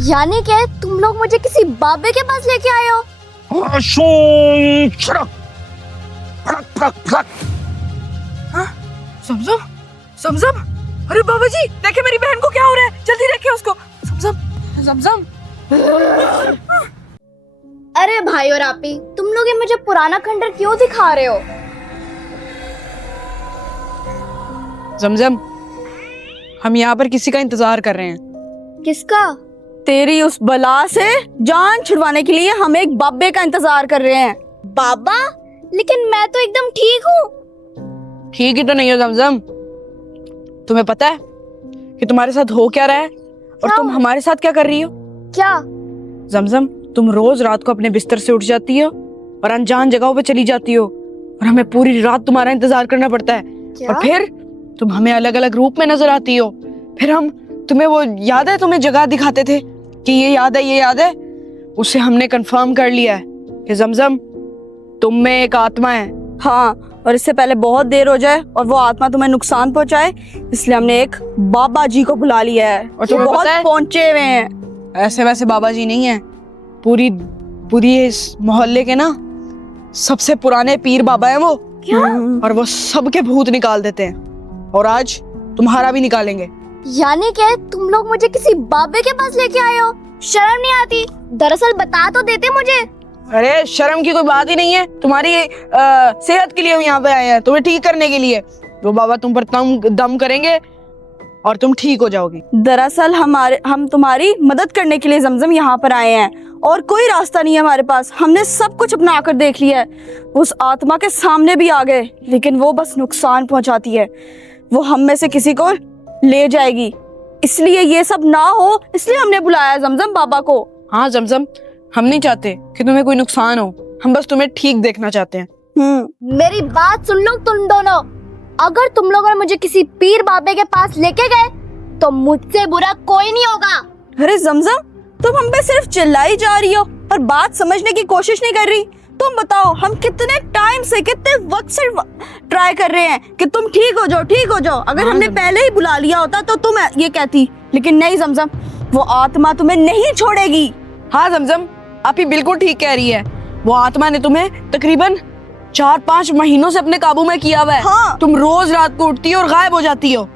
यानी क्या तुम लोग मुझे किसी बाबे के पास लेके आए हो? समझम, समझम, अरे बाबा जी देखे मेरी बहन को क्या हो रहा है, जल्दी देखिए उसको। समझम, समझम। अरे भाई और आपी, तुम लोग ये मुझे पुराना खंडर क्यों दिखा रहे हो? जमजम, हम यहाँ पर किसी का इंतजार कर रहे हैं। किसका? तेरी उस बला से जान छुड़वाने के लिए हम एक बाबे का इंतजार कर रहे हैं। बाबा? लेकिन मैं तो एकदम ठीक हूँ। ठीक ही तो नहीं हो जमजम। तुम्हें पता है कि तुम्हारे साथ हो क्या रहा है और तुम हमारे साथ क्या कर रही हो? क्या? जमजम, तुम रोज रात को अपने बिस्तर से उठ जाती हो और अनजान जगहों पे चली जाती हो और हमें पूरी रात तुम्हारा इंतजार करना पड़ता है। क्या? और फिर तुम हमें अलग अलग रूप में नजर आती हो। फिर हम तुम्हें वो याद है, तुम्हें जगह दिखाते थे कि ये याद है, ये याद है। उससे हमने कंफर्म कर लिया है कि जमजम तुम में एक आत्मा है। हाँ, और इससे पहले बहुत देर हो जाए और वो आत्मा तुम्हें नुकसान पहुंचाए, इसलिए हमने एक बाबा जी को बुला लिया है और जो बहुत पहुंचे हुए हैं। ऐसे वैसे बाबा जी नहीं है, पूरी इस मोहल्ले के ना सबसे पुराने पीर बाबा हैं वो। क्या? और वो सबके भूत निकाल देते हैं और आज तुम्हारा भी निकालेंगे। यानी क्या तुम लोग मुझे किसी बाबे के पास लेके आए हो? शर्म नहीं आती? दरअसल बता तो देते मुझे। अरे शर्म की कोई बात ही नहीं है, तुम्हारी सेहत के लिए हम यहाँ पे आए हैं, तुम्हें ठीक करने के लिए। वो बाबा तुम पर दम करेंगे और तुम ठीक हो जाओगी। दरअसल हम तुम्हारी मदद करने के लिए जमजम यहाँ पर आए हैं और कोई रास्ता नहीं है हमारे पास। हमने सब कुछ अपना कर देख लिया है, उस आत्मा के सामने भी आ गए, लेकिन वो बस नुकसान पहुंचाती है। वो हम में से किसी को ले जाएगी, इसलिए ये सब ना हो, इसलिए हमने बुलाया जमजम बाबा को। हाँ जमजम, हम नहीं चाहते कि तुम्हें कोई नुकसान हो, हम बस तुम्हें ठीक देखना चाहते हैं। मेरी बात सुन लो तुम दोनों। अगर तुम लोगों ने मुझे किसी पीर बाबे के पास लेके गए तो मुझसे बुरा कोई नहीं होगा। अरे जमजम, तुम हम पे सिर्फ चिल्लाई जा रही हो और बात समझने की कोशिश नहीं कर रही। तुम बताओ, हम कितने टाइम से, कितने वक्त से ट्राई कर रहे हैं कि तुम ठीक हो जाओ, ठीक हो जाओ। अगर हमने पहले ही बुला लिया होता तो तुम ये कहती, लेकिन नहीं जमजम, वो आत्मा तुम्हें नहीं छोड़ेगी। हाँ जमजम, आप ही बिल्कुल ठीक कह रही है। वो आत्मा ने तुम्हें तकरीबन 4-5 महीनों से अपने काबू में किया हुआ है। हाँ। तुम रोज रात को उठती हो और गायब हो जाती हो,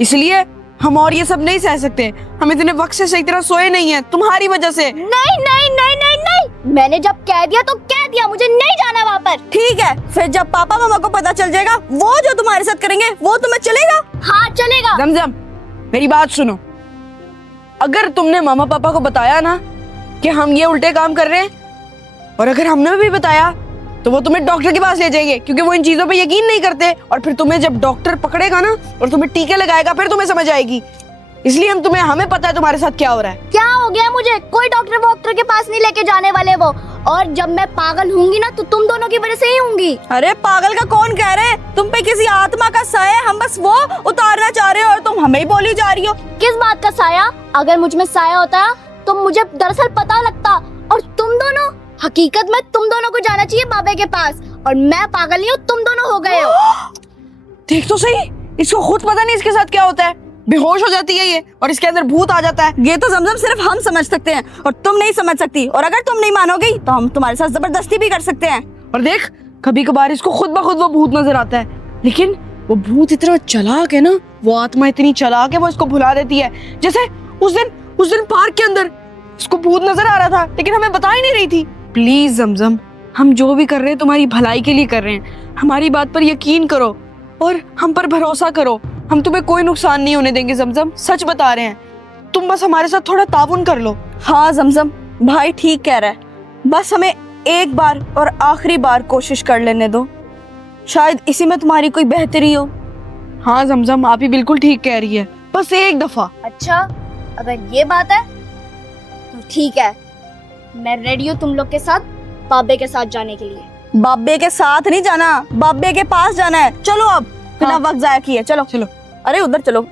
इसलिए हम और ये सब नहीं सह सकते। हम इतने वक्त से सही तरह सोए नहीं है तुम्हारी वजह से। नहीं नहीं नहीं नहीं नहीं, मैंने जब कह दिया तो कह दिया, मुझे नहीं जाना वहाँ पर। ठीक है, फिर जब पापा मामा को पता चल जाएगा, वो जो तुम्हारे साथ करेंगे वो तुम्हें चलेगा? हाँ चलेगा। जमजम मेरी बात सुनो, अगर तुमने मामा पापा को बताया ना कि हम ये उल्टे काम कर रहे हैं, और अगर हमने भी बताया तो वो तुम्हें डॉक्टर के पास ले जाएंगे, क्योंकि वो इन चीजों पे यकीन नहीं करते। और फिर तुम्हें जब डॉक्टर पकड़ेगा ना और तुम्हें टीके लगाएगा, फिर तुम्हें समझ आएगी। इसलिए हमें पता है तुम्हारे साथ क्या हो रहा है। क्या हो गया? मुझे कोई डॉक्टर के पास नहीं लेके जाने वाले वो। और जब मैं पागल होंगी ना तो तुम दोनों की वजह से ही होंगी। अरे पागल का कौन कह रहे? तुम पे किसी आत्मा का साया, हम बस वो उतारना चाह रहे हो और तुम हमें ही बोली जा रही हो। किस बात का साया? अगर मुझ में साया होता तो मुझे दरअसल पता लगता। और तुम दोनों, हकीकत में तुम दोनों को जाना चाहिए बाबे के पास, और मैं पागल नहीं हूँ, तुम दोनों हो गए हो। देख तो सही, इसको खुद पता नहीं इसके साथ क्या होता है। बेहोश हो जाती है ये और इसके अंदर भूत आ जाता है। ये तो जमजम सिर्फ हम समझ सकते हैं और तुम नहीं समझ सकती। और अगर तुम नहीं मानोगी तो हम तुम्हारे साथ जबरदस्ती भी कर सकते हैं। और देख, कभी कभार इसको खुद ब खुद वो भूत नजर आता है, लेकिन वो भूत इतना चालाक है ना, वो आत्मा इतनी चालाक है, वो इसको भुला देती है। जैसे उस दिन पार्क के अंदर इसको भूत नजर आ रहा था, लेकिन हमें बता ही नहीं रही थी। प्लीज जमजम, हम जो भी कर रहे हैं तुम्हारी भलाई के लिए कर रहे हैं। हमारी बात पर यकीन करो और हम पर भरोसा करो। हम तुम्हें कोई नुकसान नहीं होने देंगे जमजम, सच बता रहे हैं। तुम बस हमारे साथ थोड़ा ताउन कर लो। हाँ जमजम, भाई ठीक कह रहा है, बस हमें एक बार और आखिरी बार कोशिश कर लेने दो, शायद इसी में तुम्हारी कोई बेहतरी हो। हाँ जमजम, आप ही बिल्कुल ठीक कह रही है, बस एक दफा। अच्छा, अगर ये बात है तो ठीक है, मैं रेडी हूँ तुम लोग के साथ बाबे के साथ जाने के लिए। बाबे के साथ नहीं जाना, बाबे के पास जाना है। चलो अब बिना वक्त जाया किए चलो चलो। अरे उधर चलो।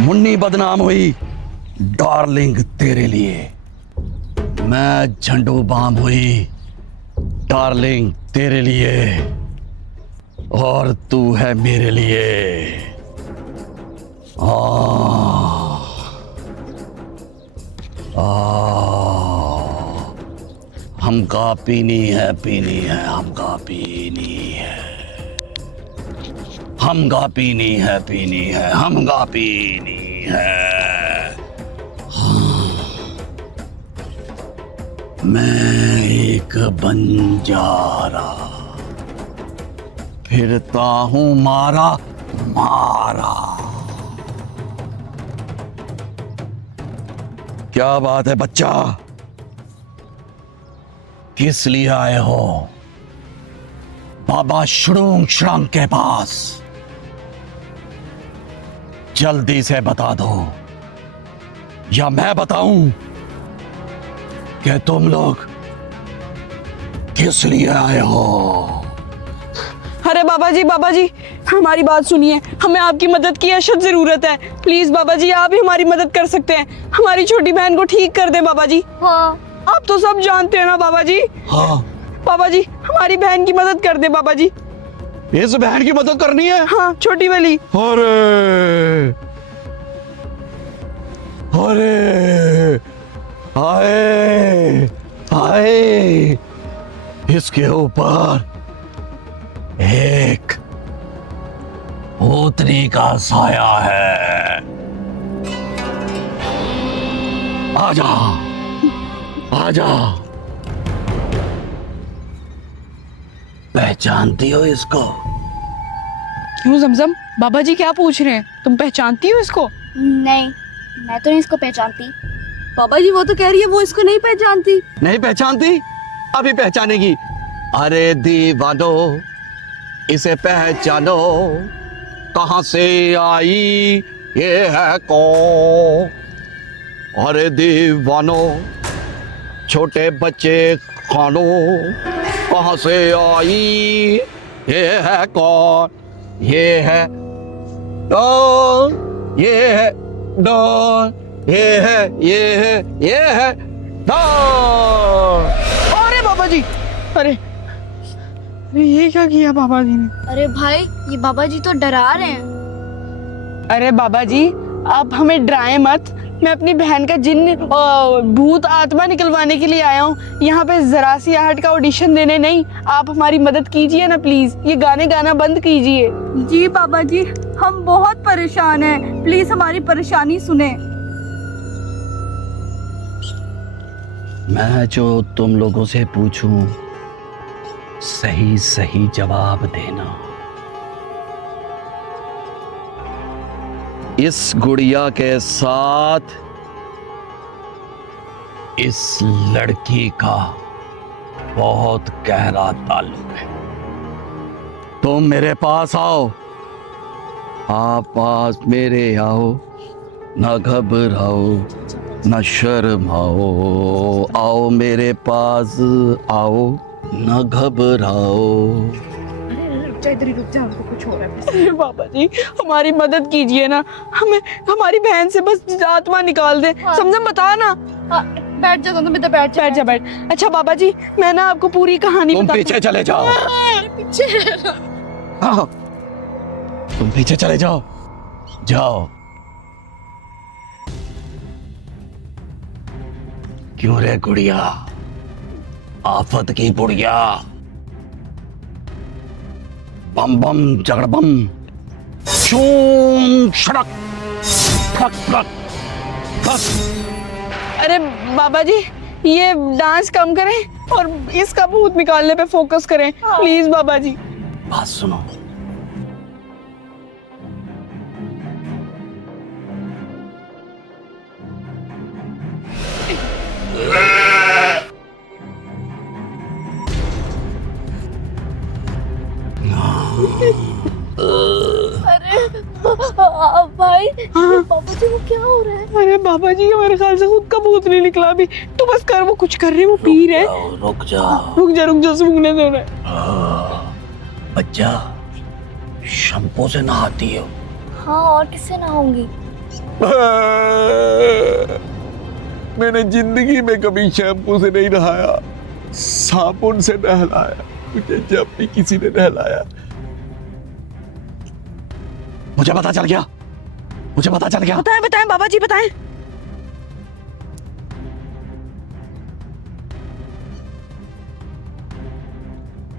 मुन्नी बदनाम हुई डार्लिंग तेरे लिए, मैं झंडू बाम हुई डार्लिंग तेरे लिए, और तू है मेरे लिए। हमका पीनी है, पीनी है, हमका पीनी है, हमका पीनी है, पीनी है, हमका पीनी है। मैं एक बंजारा फिरता हूं मारा मारा। क्या बात है बच्चा, किस लिए आए हो बाबा शुड़ूंग शुड़ंग के पास? जल्दी से बता दो, या मैं बताऊं कि तुम लोग किस लिए आए हो? अरे बाबा जी हमारी बात सुनिए, हमें आपकी मदद की अशद जरूरत है। प्लीज बाबा जी, आप ही हमारी मदद कर सकते हैं। हमारी छोटी बहन को ठीक कर दे बाबा जी। हाँ। आप तो सब जानते हैं ना बाबा जी। हाँ, बाबा जी हमारी बहन की मदद कर दे बाबा जी। इस बहन की मदद करनी है? हाँ, छोटी वाली। अरे अरे, आए आए, इसके ऊपर एक भूतनी का साया है। आजा आजा। पहचानती हो इसको? क्यों जमजम, बाबा जी क्या पूछ रहे हैं? तुम पहचानती हो इसको? नहीं, मैं तो नहीं इसको पहचानती। बाबा जी वो तो कह रही है वो इसको नहीं पहचानती। नहीं पहचानती? अभी पहचानेगी। अरे दीवानो, इसे पहचानो, कहां से आई ये है कौन? अरे दीवानो, छोटे बच्चे खानो, कहां से आई ये है कौन? ये है डॉन, ये है डॉन, ये है डॉन। अरे बाबा जी, अरे ये क्या किया बाबा जी ने? अरे भाई, ये बाबा जी तो डरा रहे हैं। अरे बाबा जी आप हमें डराएं मत। मैं अपनी बहन का जिन भूत आत्मा निकलवाने के लिए आया हूँ, यहाँ पे जरा सी आहट का ऑडिशन देने नहीं। आप हमारी मदद कीजिए ना प्लीज, ये गाने गाना बंद कीजिए। जी बाबा जी, हम बहुत परेशान हैं, प्लीज हमारी परेशानी सुने। मैं जो तुम लोगों से पूछूं सही सही जवाब देना। इस गुड़िया के साथ इस लड़की का बहुत गहरा ताल्लुक है। तुम मेरे पास आओ, आप पास मेरे आओ, ना घबराओ ना शर्माओ, आओ मेरे पास आओ, ना घबराओ। अरे बाबा जी हमारी मदद कीजिए ना, हमें हमारी बहन से बस आत्मा निकाल दे। समझा, बता ना। बैठ जा, तुम इधर बैठ जा। बैठ। अच्छा बाबा जी, मैं ना आपको पूरी कहानी तुम बता। पीछे चले जाओ। पीछे। हाँ, तुम पीछे चले जाओ, जाओ। क्यों रे गुड़िया, आफत की बुढ़िया, बम बम जगड़ बम, शूं सड़क फक फक फक। अरे बाबा जी ये डांस कम करें और इसका भूत निकालने पे फोकस करें प्लीज बाबा जी। बात सुनो, भाई, बाबा जी वो क्या हो रहा है? अरे बाबा जी मेरे ख्याल से खुद का भूत नहीं निकला अभी। तो बस कर, वो कुछ कर रहे हैं, वो पी रहे हैं। रुक जाओ, रुक जा सूंघने दो ना। बच्चा शैम्पू से नहाती हो? हाँ, और किससे नहाऊंगी? मैंने जिंदगी में कभी शैम्पू से नहीं नहाया, साबुन से नहलाया, मुझे जब भी किसी ने नहलाया। मुझे पता चल गया, मुझे पता चल गया। बताएं बताएं बाबा जी बताएं।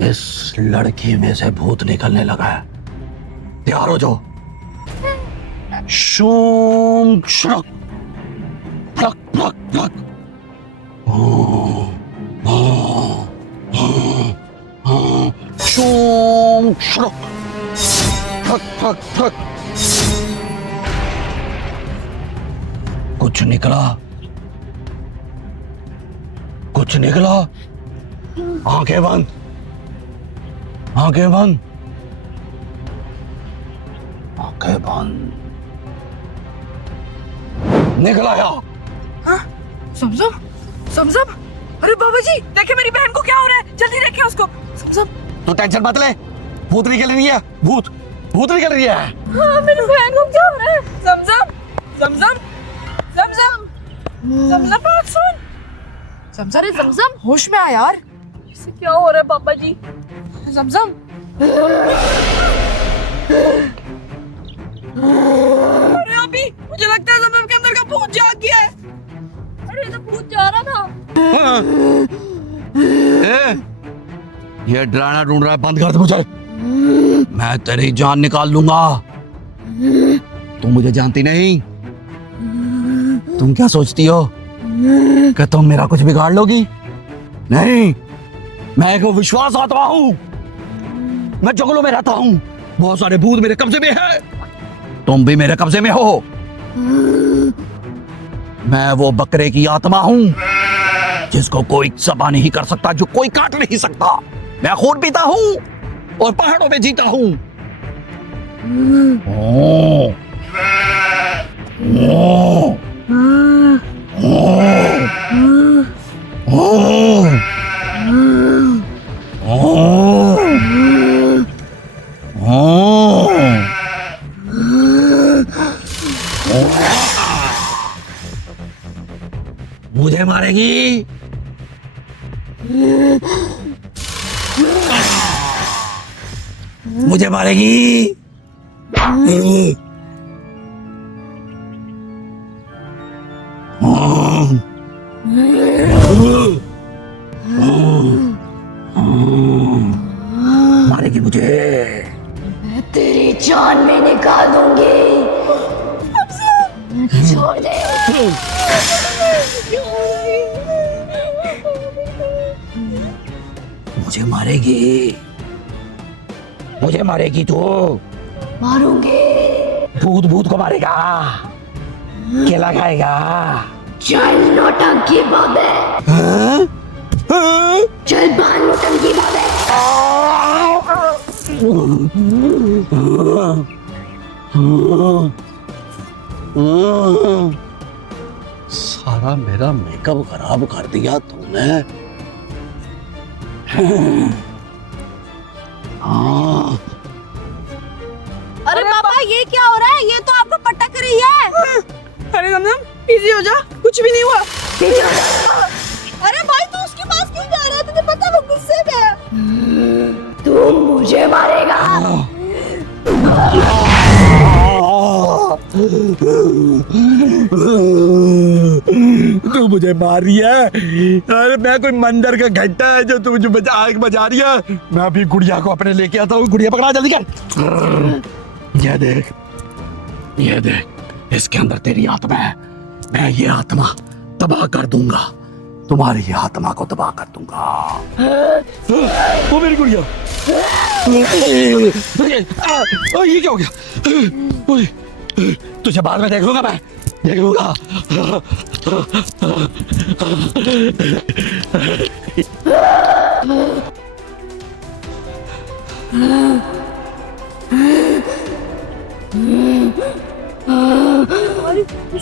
इस लड़की में से भूत निकलने लगा है। तैयार हो जाओ। शूम शक फक फक फक। शूम शक फक फक फक। कुछ निकला, कुछ निकला। आंखें बंद, आंखें बंद, आंखें बंद। निकला या? समझम समझम। अरे बाबा जी देखे मेरी बहन को क्या हो रहा है, जल्दी देखे उसको। समझम तो टेंशन मत ले, भूत निकल रही है, भूत भूत निकल रही है। हाँ, मेरी बहन को क्या हो रहा है? समझम समझम समझम समझम बात सुन। समझम रे समझम, होश में आ यार। इसे क्या हो रहा है बाबा जी? समझम अरे अभी मुझे लगता है समझम के अंदर का भूत जाग गया है। अरे तो भूत जा रहा था। ये डराना ढूंढ रहा है, बंद कर दे मुझे। मैं तेरी जान निकाल लूंगा। तुम मुझे जानती नहीं। तुम क्या सोचती हो कि तुम मेरा कुछ बिगाड़ लोगी? नहीं, मैं एक विश्वास आत्मा हूं। मैं जंगलों में रहता हूं, बहुत सारे भूत मेरे कब्जे में है। तुम भी मेरे कब्जे में हो। मैं वो बकरे की आत्मा हूं जिसको कोई सबा नहीं कर सकता, जो कोई काट नहीं सकता। मैं खून पीता हूं और पहाड़ों में जीता हूं। ओ, ओ, मुझे मारेगी? मुझे मारेगी? मारेगी मुझे? तेरी जान में निकाल दूंगी। छोड़ दे। मुझे मारेगी? मुझे मारेगी तू? मारूंगी। भूत भूत को मारेगा? केला खाएगा? चल नौटंकी बाबे। हाँ? हाँ? चल बाहर नौटंकी बाबे। सारा मेरा मेकअप खराब कर दिया तूने। हाँ। अरे पापा ये क्या हो रहा है? ये तो आपको पटक रही है। अरे समझम इजी हो जा, कुछ भी नहीं हुआ। अरे भाई तू उसके पास क्यों जा रहा है? तुझे पता है वो गुस्से में है। तू मुझे मारेगा। तू मुझे मार रही है? अरे मैं कोई मंदिर का घंटा है जो तू मुझे आग बजा रही है? मैं अभी गुड़िया को अपने लेके आता हूँ। गुड़िया पकड़ा, जल्दी कर। ये देख, ये देख, इसके अंदर तेरी आत्मा है। मैं ये आत्मा तबाह कर दूंगा, तुम्हारी आत्मा को तबाह कर दूंगा। वो मेरी गुड़िया। ये क्या हो गया? तुझे बाद में देख लूंगा, मैं देख लूंगा।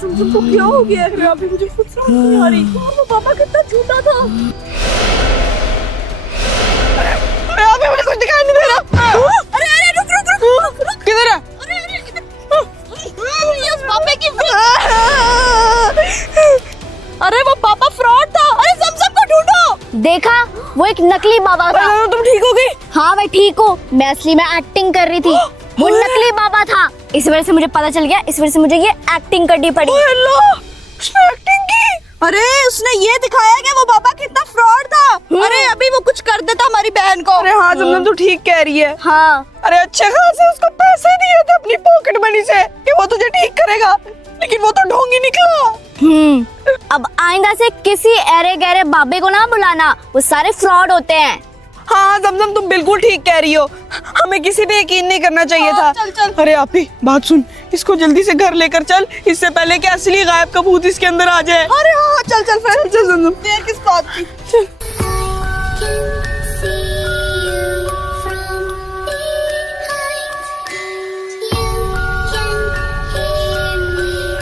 तुमको क्या हो गया है? अभी मुझे कुछ समझ नहीं आ रही। वो पापा कितना झूठा था। अबे मुझे कुछ दिखाई नहीं दे रहा। अरे अरे रुक रुक रुक। एक नकली बाबा था। अरे तुम ठीक हो गई? हाँ मैं ठीक हूँ, मैं असली में एक्टिंग कर रही थी, वो नकली बाबा था। इस वजह से मुझे पता चल गया, इस वजह से मुझे ये एक्टिंग करनी पड़ी। ओए अल्लाह, उसने एक्टिंग की। अरे उसने ये दिखाया कि वो बाबा कितना फ्रॉड था। अरे अभी वो कुछ कर देता हमारी बहन को। अरे हाँ जमजम तू ठीक कह रही है। हाँ अरे अच्छे खासे उसको पैसे दिए थे अपनी पॉकेट मनी से कि वो तुझे ठीक करेगा, लेकिन वो तो ढोंगी निकला। अब आइंदा से किसी ऐरे गहरे बाबे को ना बुलाना, वो सारे फ्रॉड होते हैं। हाँ जमजम तुम बिल्कुल ठीक कह रही हो, हमें किसी पे यकीन नहीं करना चाहिए था। चल चल। अरे आपी बात सुन, इसको जल्दी से घर लेकर चल, इससे पहले कि असली गायब का भूत इसके अंदर आ जाए। अरे हाँ चल चल फिर। चल जमजम। देर किस बात की।